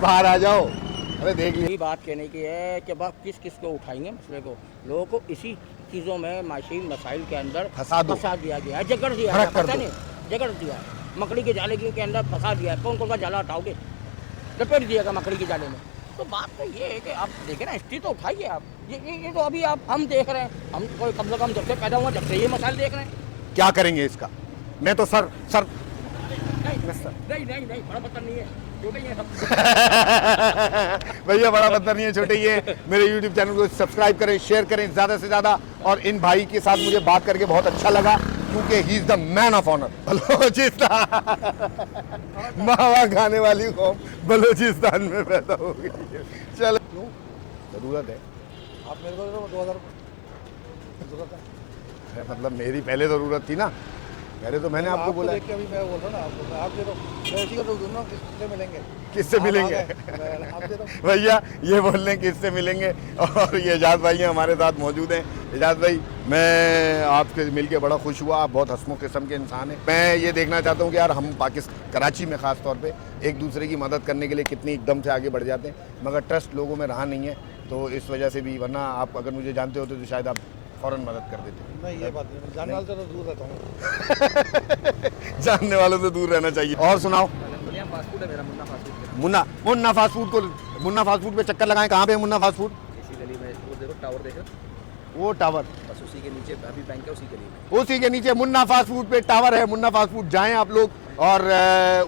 बाहर आ जाओ। अरे देख लिया। यही बात कहने की है कि बस किस किस को उठाएंगे मसले को, लोगों को इसी चीज़ों में माशी मसाइल के अंदर फंसा दो, फंसा दिया गया है, जगड़ दिया है, पता नहीं जगड़ दिया है, मकड़ी के जाले के अंदर फंसा दिया है। कौन कौन सा जाला हटाओगे? लपेट दिएगा मकड़ी के जाले में। तो बात तो ये है कि आप देखें ना, हिस्ट्री तो उठाइए आप। ये तो अभी आप हम देख रहे हैं, हम कोई कम से कम जब से पैदा हुआ जब से ये मसाइल देख रहे हैं। क्या करेंगे इसका? मैं तो सर नहीं बड़ा पत्थर नहीं है, छोटे ही है सब। भैया बड़ा पत्थर नहीं है, छोटे ही है। मेरे YouTube चैनल को सब्सक्राइब करें, शेयर करें ज़्यादा से ज़्यादा। और इन भाई के साथ मुझे बात करके बहुत अच्छा लगा। क्योंकि he is the man of honour Balochistan. मावा खाने वाली कौम बलोचिस्तान में पैदा हो गई है। चलो जरूरत है, आप मेरे को 2000 जरूरत है। मतलब मेरी पहले जरूरत थी ना, पहले तो मैंने आपको बोला। देख के अभी मैं बोल रहा हूँ ना आपको, आप दे दो, मैं इसी को तो दूंगा, किससे मिलेंगे? किससे आप मिलेंगे? आ गए, आप दे दो। भैया ये बोल रहे हैं किससे मिलेंगे, और ये एजाज भाई हैं हमारे साथ मौजूद हैं। एजाज भाई, मैं आपसे मिलके बड़ा खुश हुआ, आप बहुत हंसमुख किस्म के इंसान हैं। मैं ये देखना चाहता हूँ कि यार हम पाकिस्तान कराची में ख़ास तौर पे एक दूसरे की मदद करने के लिए कितनी एकदम से आगे बढ़ जाते हैं, मगर ट्रस्ट लोगों में रहा नहीं है, तो इस वजह से भी, वरना आप अगर मुझे जानते होते तो शायद आप फ़ौरन मदद कर देते। नहीं ये बात नहीं, जानने वाले से तो दूर रहता हूँ। जानने वालों से दूर रहना चाहिए। और सुनाओ। फास्ट फूड है मेरा, Munna fast food. Munna fast food को, मुन्ना फास्ट फूड पे चक्कर लगाएं। कहाँ पे है मुन्ना फास्ट फूड? इसी गली में वो देखो, टावर देखो, वो टावर, बस उसी के नीचे अभी बैंक है, उसी गली में। उसी के नीचे मुन्ना फास्ट फूड पे टावर है। मुन्ना फास्ट फूड जाएं आप लोग, और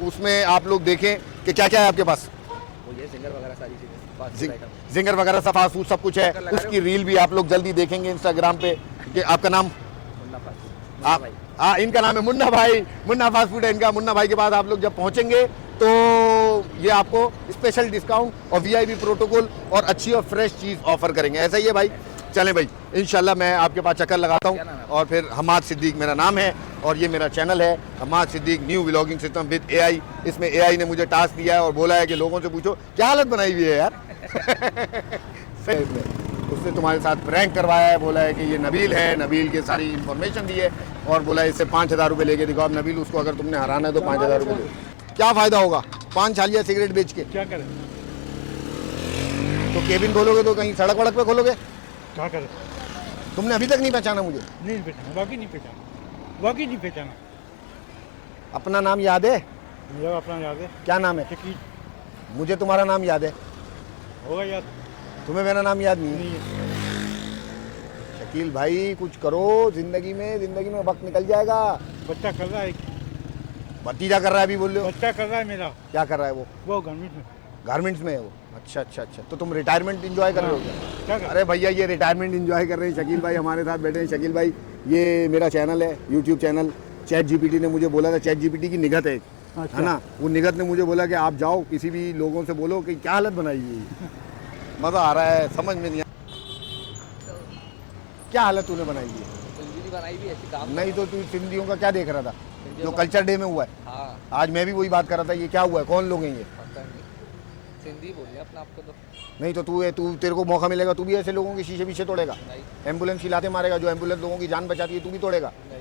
उसमें आप लोग देखें कि क्या क्या है आपके पास। वो ये सिंगर वगैरह सारी चीज़ें, फास्ट फूड आइटम। जिंगर वगैरह सब फास्ट फूड सब कुछ है। उसकी रील भी आप लोग जल्दी देखेंगे इंस्टाग्राम पे। कि आपका नाम? Munna fast food. आप, हाँ, इनका नाम है मुन्ना भाई, मुन्ना फास्ट फूड है इनका। मुन्ना भाई के बाद आप लोग जब पहुंचेंगे तो ये आपको स्पेशल डिस्काउंट और वीआईपी प्रोटोकॉल और अच्छी और फ्रेश चीज़ ऑफर करेंगे। ऐसा ही है भाई। चलें भाई, इंशाल्लाह मैं आपके पास चक्कर लगाता हूँ। और फिर हमाद सिद्दीक मेरा नाम है, और ये मेरा चैनल है Hammad Siddique new vlogging system with AI. इसमें एआई ने मुझे टास्क दिया है और बोला है कि लोगों से पूछो क्या हालत बनाई हुई है यार। सही में उसने तुम्हारे साथ प्रैंक करवाया है, बोला है कि ये नबील है, नबील की सारी इन्फॉर्मेशन दी है, और बोला है इससे 5000 रुपये लेके दिखाओ। अब नबील, उसको अगर तुमने हराना है तो 5000 रुपये दो। क्या फ़ायदा होगा पान छालिया सिगरेट बेच के? क्या करें? तो केबिन खोलोगे तो कहीं सड़क वड़क पे खोलोगे? क्या करें? तुमने अभी तक नहीं पहचाना मुझे? नहीं पहचाना, वाकई नहीं पहचाना, वाकई नहीं पहचाना। अपना नाम याद है? मेरा अपना याद है। क्या नाम है? शकील। मुझे तुम्हारा नाम याद है, होगा याद? तुम्हें मेरा नाम याद नहीं है? नहीं है। शकील भाई कुछ करो ज़िंदगी में वक्त निकल जाएगा। बच्चा कर रहा है, भतीजा कर रहा है अभी बोल रहे हो? बच्चा कर रहा है मेरा। क्या कर रहा है वो? गवर्नमेंट में, गारमेंट्स में है वो। अच्छा अच्छा अच्छा, तो तुम रिटायरमेंट एंजॉय कर रहे हो क्या? क्या कर? अरे भैया ये रिटायरमेंट एंजॉय कर रहे हैं। शकील भाई हमारे साथ बैठे हैं। शकील भाई, ये मेरा चैनल है, यूट्यूब चैनल। चैट जीपीटी ने मुझे बोला था, चैट जीपीटी की निगत है, अच्छा। है ना, वो निगत ने मुझे बोला कि आप जाओ किसी भी लोगों से बोलो कि क्या हालत बनाई हुई है। मज़ा आ रहा है, समझ में नहीं आ क्या हालत तूने बनाई है? सिंधी बनाई भी ऐसी काम नहीं तो तू सिंधियों का क्या देख रहा था जो कल्चर डे में हुआ है? हाँ, आज मैं भी वही बात कर रहा था, ये क्या हुआ है, कौन लोग हैं ये? पता नहीं, सिंधी बोलिए अपना आपको तो। नहीं तो तू तेरे को मौका मिलेगा तू भी ऐसे लोगों के शीशे पीछे तोड़ेगा? नहीं एम्बुलेंस की लाते मारेगा, जो एम्बुलेंस लोगों की जान बचाती है तू भी तोड़ेगा? नहीं।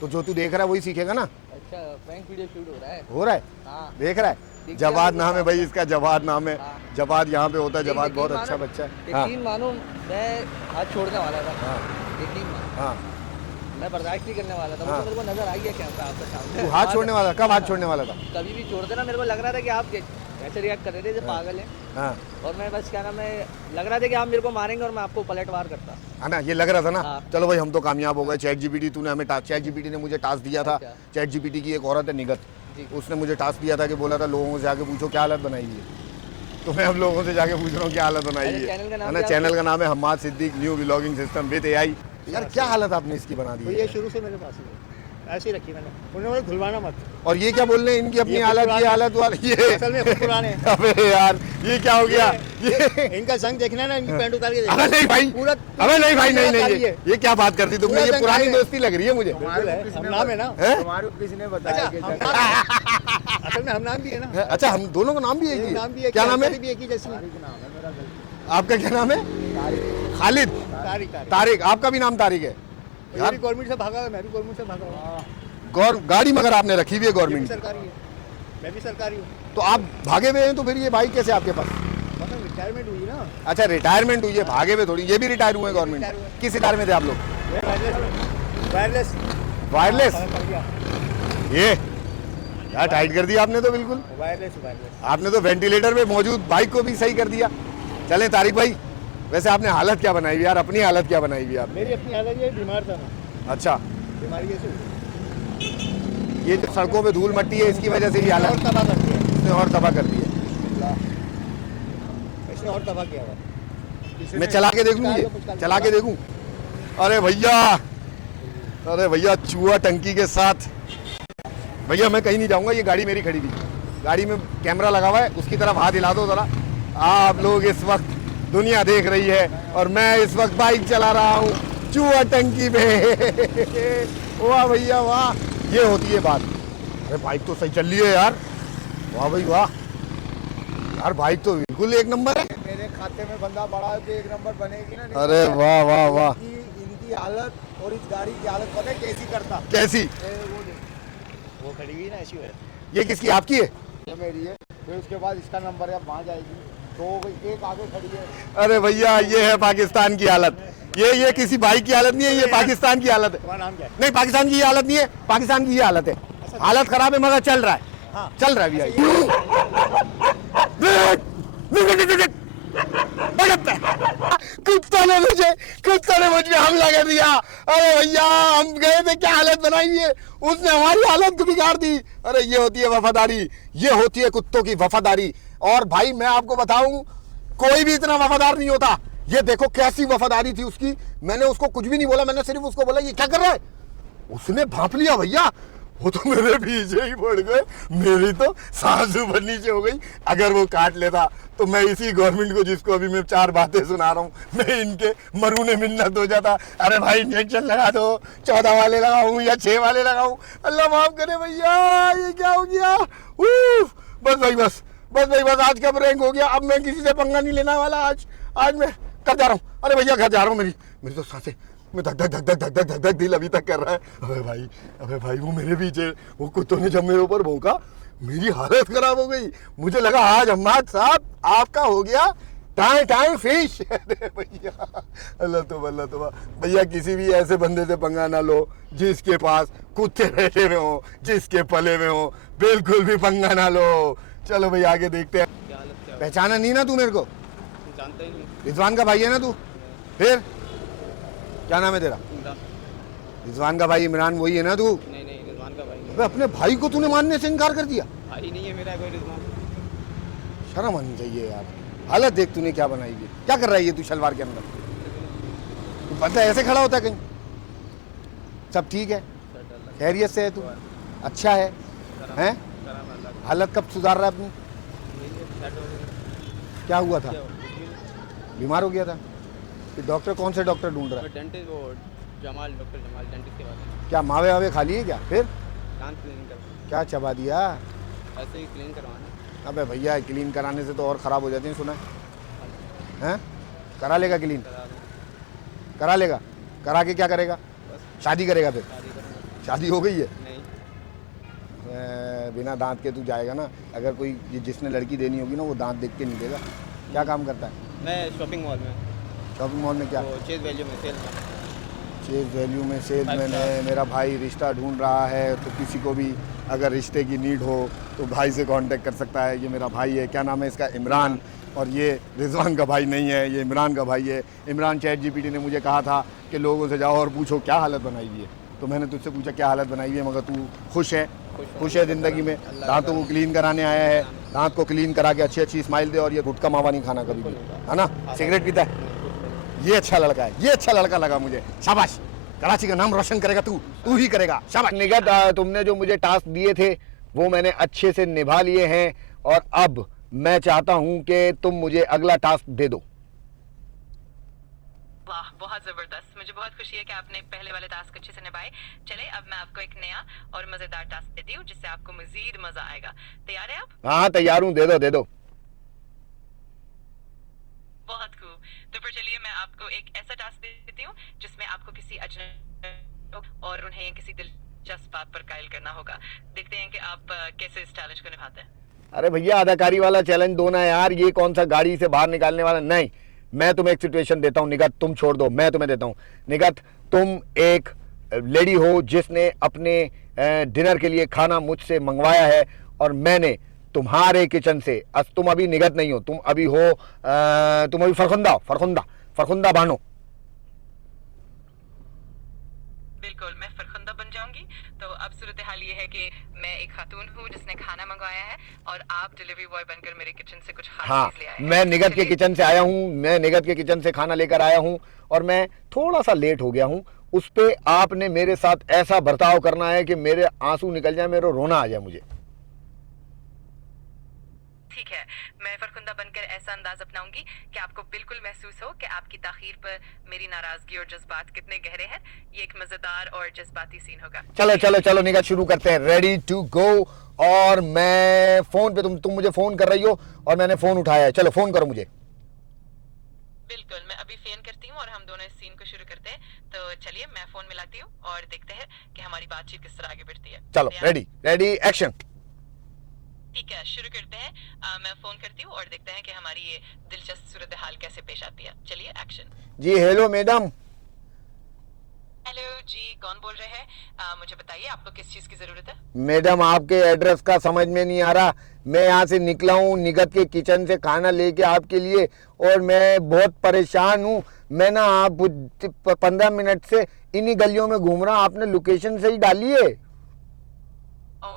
तो जो तू देख रहा है वही सीखेगा ना। अच्छा, प्रैंक वीडियो शूट हो रहा है? हो रहा है, हाँ। देख रहा है। दिख जवाद गया नाम है भाई इसका, जवाद नाम है। हाँ। जवाद यहाँ पे होता है, जवाद बहुत यकीन अच्छा मानो- बच्चा है। हाँ यकीन मानो मैं हाथ छोड़ने वाला था। हाँ यकीन मानो हाँ। मैं बर्दाश्त नहीं करने वाला था। हाँ। मेरे को नजर आई है कैमरा आपके सामने। तू हाथ छोड़ने वाला, कब हाथ छोड़ने वाला था? कभी भी छोड़ देना, मेरे को लग रहा था कि आप ऐसे रिएक्ट कर रहे थे जैसे पागल हैं, हाँ, और मैं बस क्या नाम है, लग रहा था कि आप मेरे को मारेंगे और मैं आपको पलटवार करता। है ना, ये लग रहा था ना। हाँ। चलो भाई हम तो कामयाब हो गए। चैट जीपीटी तूने हमें चैट जीपीटी ने मुझे टास्क दिया था। अच्छा। चैट जीपीटी की एक औरत है निगत, जी। उसने मुझे टास्क दिया था कि बोला था लोगों से जाके पूछो क्या हालत बनाई है। तो मैं अब लोगों से जाके पूछ रहा हूँ क्या हालत बनाई अरे है। चैनल का नाम है ना, क्या चैनल है? का नाम है Hammad Siddique new vlogging system with AI. यार क्या हालत आपने इसकी बना दी तो है? ये शुरू से मेरे पास ही है, ऐसे ही रखी मैंने। उन्होंने धुलवाना मत। और ये क्या बोल रहे हैं इनकी अपनी ये हालत, पुराने- ये हालत वाली ये असल में खुद पुराने हैं। अबे यार ये क्या हो गया ये? इनका संग देखना है ना, इनकी पैंट उतार के देखना। अबे नहीं भाई, पूरा अबे नहीं भाई, नहीं पूरा नहीं चाहिए। ये क्या बात करती तुमने? पूरा ये संग पुरानी चाहिए। दोस्ती लग रही है मुझे। बिल्कुल है, हम नाम है ना। हैं? हमारे को किसी ने बताया कि अच्छा, हम असल में हम नाम भी है ना। अच्छा हम दोनों का नाम भी एक ही नाम भी है? एक क्या ही, नाम है? हमारी भी एक ही जैसी है। आपका क्या नाम है? खालिद। तारिक तारिक। तारिक, आपका भी नाम तारिक है ये यार। भी गवर्नमेंट से भागा है, मैं भी गवर्नमेंट से भागा हूँ। गाड़ी मगर आपने रखी हुई है ये भी गवर्नमेंट, सरकारी है, मैं भी सरकारी हूँ। तो आप भागे हुए हैं, तो फिर ये बाइक कैसे आपके पास? मतलब रिटायरमेंट हुई ना। अच्छा रिटायरमेंट हुई है, भागे हुए थोड़ी। ये भी रिटायर हुए हैं गवर्नमेंट रिटायर हुए। में। किस इदारे में थे आप लोग? Wireless wireless. कर दिया। ये क्या टाइट कर दिया आपने तो बिल्कुल। वायरलेस आपने तो वेंटिलेटर में मौजूद बाइक को भी सही कर दिया। चलें तारिक भाई, वैसे आपने हालत क्या बनाई हुई यार, अपनी हालत क्या बनाई हुई आपने? मेरी अपनी हालत ये, बीमार था मैं। अच्छा, बीमारी ऐसे हुई। ये जो सड़कों पे धूल मट्टी है इसकी वजह से भी और हालत तबाह कर दिया, इसने और तबाह कर दी है। इसने और तबाह किया हुआ। मैं चला के देखूं, ये चला के देखूं? अरे भैया अरे भैया चूहा टंकी के साथ। भैया मैं कहीं नहीं जाऊंगा, ये गाड़ी मेरी खड़ी थी, गाड़ी में कैमरा लगा हुआ है, उसकी तरफ हाथ हिला दो जरा। आप लोग इस वक्त दुनिया देख रही है और मैं इस वक्त बाइक चला रहा हूँ चूहा टंकी पे। वाह भैया वाह, ये होती है बात। अरे बाइक तो सही चल रही है यार, वाह भाई वाह यार, बाइक तो बिल्कुल एक नंबर है। मेरे खाते में बंदा बड़ा है तो एक नंबर बनेगी ना। अरे वाह वाह वाह, इनकी हालत और इस गाड़ी की हालत पता है कैसी करता। कैसी? वो खड़ी हुई ना ऐसी है। ये किसकी, आपकी है? ये मेरी है, फिर उसके बाद इसका नंबर है, वहाँ जाएगी तो एक आगे खड़ी है। अरे भैया ये है पाकिस्तान की हालत, ये किसी भाई की हालत नहीं है, ये पाकिस्तान की हालत है। तुम्हारा नाम क्या है? नहीं पाकिस्तान की ये हालत नहीं है, पाकिस्तान की ये हालत है। हालत खराब है मगर चल रहा है। हाँ। चल रहा है भैया। कुत्ता ने मुझ पे हमला कर दिया। अरे भैया हम गए थे, क्या हालत बनाई है उसने, हमारी हालत बिगाड़ दी। अरे ये होती है वफादारी, ये होती है कुत्तों की वफादारी। और भाई मैं आपको बताऊं, कोई भी इतना वफादार नहीं होता। ये देखो कैसी वफादारी थी उसकी, मैंने उसको कुछ भी नहीं बोला, मैंने सिर्फ उसको बोला ये क्या कर रहा है, उसने भांप लिया भैया। वो तो मेरे पीछे ही पड़ गए, मेरी तो सांस ऊपर नीचे हो गई। अगर वो काट लेता तो मैं इसी गवर्नमेंट को, जिसको अभी मैं 4 बातें सुना रहा हूँ, मैं इनके मरूने मिन्नत हो जाता। अरे भाई इंजेक्शन लगा दो, 14 वाले लगाऊं या 6 वाले लगाऊं, अल्लाह माफ करे भैया। ये क्या हो गया? बस भाई बस भाई बस, आज का प्रैंक हो गया। अब मैं किसी से पंगा नहीं लेने वाला। आज मैं घर जा रहा हूँ। अरे भैया घर जा रहा हूँ, मेरी तो सांसें मैं धक धक धक धक धक धक धक धक दिल अभी तक कर रहा है। अबे भाई वो मेरे पीछे, वो कुत्तों ने जब मेरे ऊपर भौंका, मेरी हालत खराब हो गई। मुझे लगा आज अम्माद साहब आपका हो गया टाइम फिश। अरे भैया अल्लाह तो भैया, किसी भी ऐसे बंदे से पंगा ना लो जिसके पास कुत्ते बैठे हुए हो, जिसके पले हुए हो, बिल्कुल भी पंगा ना लो। चलो भाई आगे देखते हैं। पहचाना नहीं ना तू मेरे को? जानता ही नहीं। रिजवान का भाई है ना तू? फिर क्या नाम है तेरा? रिजवान का भाई इमरान वही है ना तू? नहीं रिजवान का भाई नहीं। अबे अपने भाई को तूने मानने से इनकार कर दिया। भाई नहीं है मेरा कोई रिजवान। शर्म आनी चाहिए यार। हालत देख तूने क्या बनाई है। क्या कर रहा है ये तू शलवार के अंदर? तू पता है ऐसे खड़ा होता है कहीं? सब ठीक है, खैरियत से है तू, अच्छा है हैं? हालत कब सुधार रहा है अपनी? क्या हुआ था? बीमार हो गया था? फिर डॉक्टर, कौन से डॉक्टर ढूंढ रहा है? डेंटिस्ट, वो जमाल, डॉक्टर जमाल डेंटिस्ट के पास। क्या मावे वावे खा लिए क्या? फिर दांत क्लीन कर, क्या चबा दिया? ऐसे ही क्लीन करवाना। अबे भैया क्लीन कराने से तो और ख़राब हो जाते हैं, सुना है? करा लेगा क्लीन? करा लेगा? करा के क्या करेगा? शादी करेगा? फिर शादी हो गई है? नहीं। बिना दांत के तू जाएगा ना? अगर कोई जिसने लड़की देनी होगी ना, वो दांत देख के नहीं देगा। क्या काम करता है? मैं शॉपिंग मॉल में। शॉपिंग मॉल में क्या? वो चेज वैल्यू में सेल में। चेज वैल्यू में सेल्समैन है। मेरा भाई रिश्ता ढूंढ रहा है, तो किसी को भी अगर रिश्ते की नीड हो तो भाई से कांटेक्ट कर सकता है। ये मेरा भाई है, क्या नाम है इसका? इमरान। और ये रिजवान का भाई नहीं है, ये इमरान का भाई है। इमरान ChatGPT ने मुझे कहा था कि लोगों से जाओ और पूछो क्या हालत बनाई हुई है, तो मैंने तुझसे पूछा क्या हालत बनाई हुई है, मगर तू खुश है? खुश है ज़िंदगी में? दांतों को क्लीन कराने आया है, दांत को क्लीन करा के अच्छी स्माइल दे। और ये गुटखा मावा नहीं खाना कभी भी, है ना? सिगरेट पीता है? ये अच्छा लड़का है, ये अच्छा लड़का लगा मुझे। शाबाश, कराची का नाम रोशन करेगा तू ही करेगा। शाबाश। निगत, तुमने जो मुझे टास्क दिए थे वो मैंने अच्छे से निभा लिए हैं, और अब मैं चाहता हूं कि तुम मुझे अगला टास्क दे दो। वाह, बहुत जबरदस्त। मुझे बहुत खुशी है कि आपने पहले वाले टास्क अच्छे से निभाए। चले अब मैं आपको एक नया और मजेदार टास्क देती हूँ जिससे आपको मजीद मजा आएगा। तैयार है आप? हाँ तैयार हूँ, दे दो। बहुत खूब। तो फिर चलिए मैं आपको एक ऐसा टास्क देती हूँ जिसमें आपको किसी अजनबी और उन्हें किसी दिलचस्प बात पर कायल करना होगा। देखते हैं कि आप कैसे इस चैलेंज को निभाते हैं। अरे भैया अदाकारी वाला चैलेंज दो ना यार, ये कौन सा गाड़ी से बाहर निकालने वाला? नहीं, मैं तुम्हें एक सिचुएशन देता हूँ निगत, तुम छोड़ दो, मैं तुम्हें देता हूँ। निगत, तुम एक लेडी हो जिसने अपने डिनर के लिए खाना मुझसे मंगवाया है, और मैंने तुम्हारे किचन से, तुम अभी निगत नहीं हो, तुम अभी हो तुम अभी फरखुंदा बानो। बिल्कुल, मैं फरखुंदा बन जाऊंगी। तो अब सूरत हाल ये है कि मैं एक खातून हूँ जिसने खाना मंगवाया है और आप डिलीवरी बॉय बनकर मेरे किचन से कुछ हाँ, चीज ले आए हैं। मैं निगत के किचन से आया हूँ, मैं निगत के किचन से खाना लेकर आया हूँ, और मैं थोड़ा सा लेट हो गया हूँ। उस पे आपने मेरे साथ ऐसा बर्ताव करना है कि मेरे आंसू निकल जाए, मेरा रोना आ जाए मुझे। ठीक है, मैं फरखुंदा बनकर ऐसा अंदाज अपनाऊंगी कि आपको बिल्कुल महसूस हो कि आपकी ताखीर पर मेरी नाराजगी और जज्बात कितने गहरे हैं। ये एक मजेदार और जज्बाती सीन होगा। चलो चलो चलो निकाल, शुरू करते हैं। Ready to go. और मैं फोन पे, तुम मुझे फोन कर रही हो और मैंने फोन उठाया है। चलो फोन करो मुझे। बिल्कुल, मैं अभी फोन करती हूँ और हम दोनों इस सीन को शुरू करते हैं। तो चलिए मैं फोन मिलाती हूँ और देखते हैं कि हमारी बातचीत किस तरह आगे बढ़ती है। चलो रेडी रेडी एक्शन। ठीक है, शुरू करते हैं। मैं फोन करती हूँ और देखते हैं कि हमारी ये दिलचस्प सूरत हाल कैसे पेश आती है। चलिए एक्शन। जी हेलो मैडम। हेलो जी, कौन बोल रहे हैं? मुझे बताइए आपको किस चीज की जरूरत है? मैडम आपके एड्रेस का समझ में नहीं आ रहा। मैं यहाँ से निकला हूँ निगत के किचन से खाना लेके आपके लिए, और मैं बहुत परेशान हूँ। मैं ना आप 15 मिनट से इन्हीं गलियों में घूम रहा हूँ, आपने लोकेशन सही डाली है।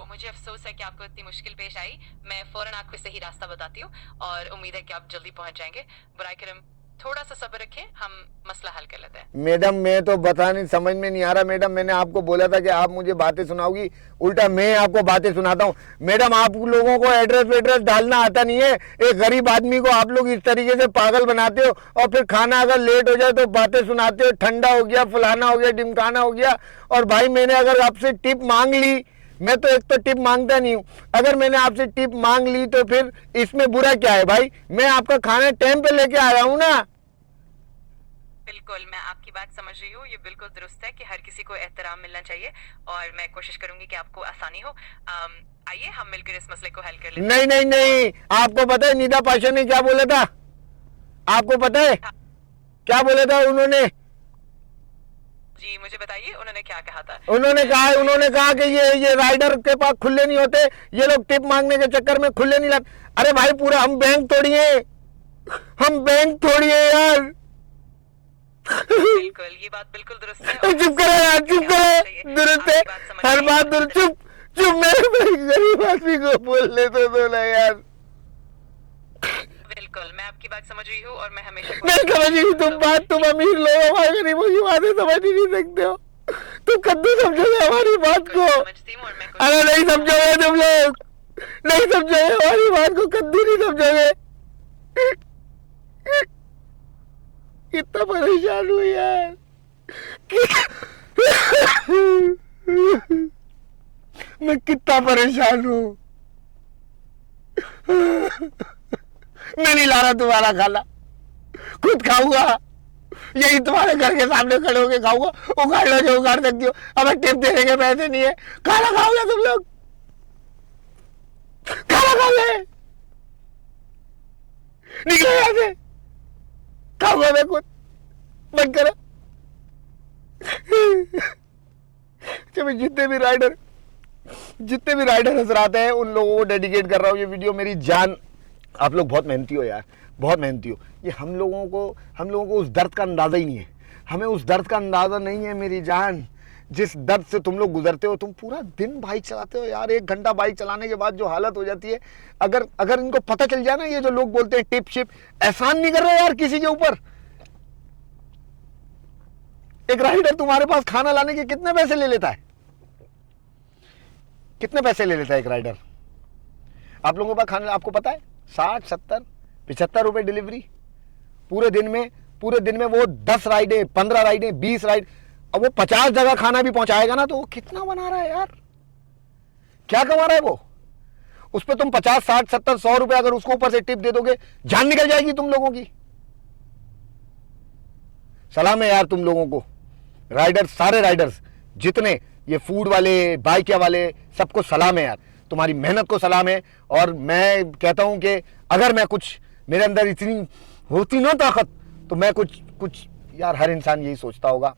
मुझे अफसोस है कि आपको इतनी मुश्किल पेश आई। मैं फौरन आपको सही रास्ता बताती हूँ और उम्मीद है कि आप जल्दी पहुंच जाएंगे। बुराई करम थोड़ा सा सब्र रखें, हम मसला हल कर लेते हैं। मैडम मैं तो बताने समझ में नहीं आ रहा। मैडम मैंने आपको बोला था कि आप मुझे बातें सुनाओगी, उल्टा मैं आपको बातें सुनाता हूँ। मैडम आप लोगों को एड्रेस वेड्रेस डालना आता नहीं है। एक गरीब आदमी को आप लोग इस तरीके से पागल बनाते हो, और फिर खाना अगर लेट हो जाए तो बातें सुनाते हो, ठंडा हो गया, फलाना हो गया, ढिमकाना हो गया। और भाई मैंने अगर आपसे टिप मांग ली, मैं तो एक तो टिप मांगता नहीं हूँ, अगर मैंने आपसे टिप मांग ली तो फिर इसमें बुरा क्या है भाई? मैं आपका खाना टाइम पे लेके आया हूँ ना। बिल्कुल, मैं आपकी बात समझ रही हूँ। ये बिल्कुल दुरुस्त है कि हर किसी को एहतराम मिलना चाहिए और मैं कोशिश करूंगी कि आपको आसानी हो। आइए हम मिलकर इस मसले को हल कर लेते हैं। नहीं नहीं नहीं, आपको पता है निदा पाशा ने क्या बोला था? आपको पता है क्या बोला था उन्होंने? जी मुझे बताइए, उन्होंने क्या कहा था? उन्होंने कहा कि ये राइडर के पास खुले नहीं होते, ये लोग टिप मांगने के चक्कर में खुले नहीं लाते। अरे भाई पूरा हम बैंक थोड़ी है, हम बैंक थोड़ी है यार। बिल्कुल, ये बात बिल्कुल दुरुस्त है। चुप करो यार, चुप करो, दुरुस्त है हर बात दुरुस्त। चुप चुप, मेरे गरीब आदमी को बोलने तो ना यार। बिल्कुल, मैं आपकी बात समझ रही हूँ और मैं हमेशा मैं समझ रही तुम बात, तुम अमीर लोग हमारे गरीबों की बातें समझ ही नहीं सकते हो। तुम कद्दू समझोगे हमारी बात को? समझती हूँ और मैं अरे नहीं समझोगे तुम लोग, नहीं समझोगे हमारी बात को, कद्दू नहीं समझोगे। कितना परेशान हूँ यार। मैं कितना परेशान हूँ। मैं नहीं ला रहा तुम्हारा खाना, खुद खाऊंगा। यही तुम्हारे घर के सामने खड़े होके खाऊंगा। उखाड़ लो जो उखाड़ सकती हो, हमें टिप देने के पैसे नहीं है। खाना खाओगे तुम लोग? खाना खाओगे? निकलो यहाँ से, खाऊंगा मैं खुद, बंद करो। जब जितने भी राइडर हजरात हैं उन लोगों को डेडिकेट कर रहा हूँ ये वीडियो। मेरी जान, आप लोग बहुत मेहनती हो यार, बहुत मेहनती हो। ये हम लोगों को उस दर्द का अंदाज़ा ही नहीं है। हमें उस दर्द का अंदाज़ा नहीं है मेरी जान, जिस दर्द से तुम लोग गुजरते हो। तुम पूरा दिन बाइक चलाते हो यार, 1 घंटा बाइक चलाने के बाद जो हालत हो जाती है, अगर इनको पता चल जाए ना, ये जो लोग बोलते हैं टिप शिप, एहसान नहीं कर रहे यार किसी के ऊपर। एक राइडर तुम्हारे पास खाना लाने के कितने पैसे ले लेता है? कितने पैसे ले लेता है एक राइडर आप लोगों के पास खाना? आपको पता है 60, 70, 75 रुपए डिलीवरी पूरे दिन में वो 10 राइडें, 15 राइडें, 20 राइड। अब वो 50 जगह खाना भी पहुंचाएगा ना, तो वो कितना बना रहा है यार? क्या कमा रहा है वो? उस पर तुम 50, 60, 70, 100 रुपए अगर उसको ऊपर से टिप दे दोगे, जान निकल जाएगी तुम लोगों की। सलाम है यार तुम लोगों को, राइडर्स, सारे राइडर्स जितने, ये फूड वाले, बाइक वाले, सबको सलाम है यार। तुम्हारी मेहनत को सलाम है। और मैं कहता हूं कि अगर मैं कुछ, मेरे अंदर इतनी होती ना ताकत, तो मैं कुछ यार, हर इंसान यही सोचता होगा।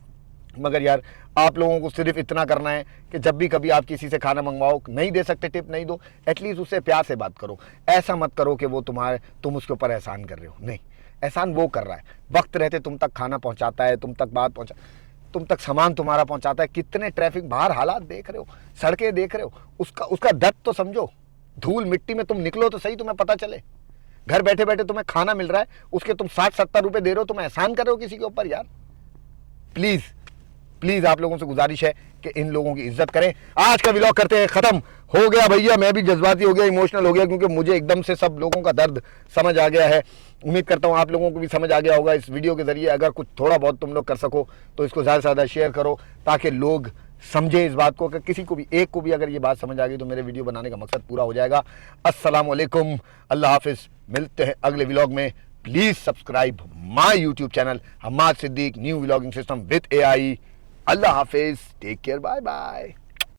मगर यार आप लोगों को सिर्फ इतना करना है कि जब भी कभी आप किसी से खाना मंगवाओ, नहीं दे सकते टिप, नहीं दो, एटलीस्ट उससे प्यार से बात करो। ऐसा मत करो कि वो तुम उसके ऊपर एहसान कर रहे हो। नहीं, एहसान वो कर रहा है, वक्त रहते तुम तक खाना पहुंचाता है, तुम तक सामान तुम्हारा पहुंचाता है। कितने ट्रैफिक, बाहर हालात देख रहे हो, सड़कें देख रहे हो, उसका दर्द तो समझो। धूल मिट्टी में तुम निकलो तो सही, तुम्हें पता चले। घर बैठे बैठे तुम्हें खाना मिल रहा है, उसके तुम 60-70 रुपए दे रहे हो, तुम एहसान कर रहे हो किसी के ऊपर यार। प्लीज प्लीज आप लोगों से गुजारिश है कि इन लोगों की इज्जत करें। आज का व्लॉग करते हैं खत्म। हो गया भैया, मैं भी जज्बाती हो गया, इमोशनल हो गया, क्योंकि मुझे एकदम से सब लोगों का दर्द समझ आ गया है। उम्मीद करता हूँ आप लोगों को भी समझ आ गया होगा इस वीडियो के जरिए। अगर कुछ थोड़ा बहुत तुम लोग कर सको तो इसको ज़्यादा से ज़्यादा शेयर करो, ताकि लोग समझे इस बात को, कि किसी को भी एक को भी अगर ये बात समझ आ गई तो मेरे वीडियो बनाने का मकसद पूरा हो जाएगा। अस्सलाम वालेकुम, अल्लाह हाफिज़, मिलते हैं अगले व्लॉग में। Please subscribe my YouTube channel Hammad Siddique new vlogging system with AI। अल्लाह हाफिज़, टेक केयर, बाय बाय।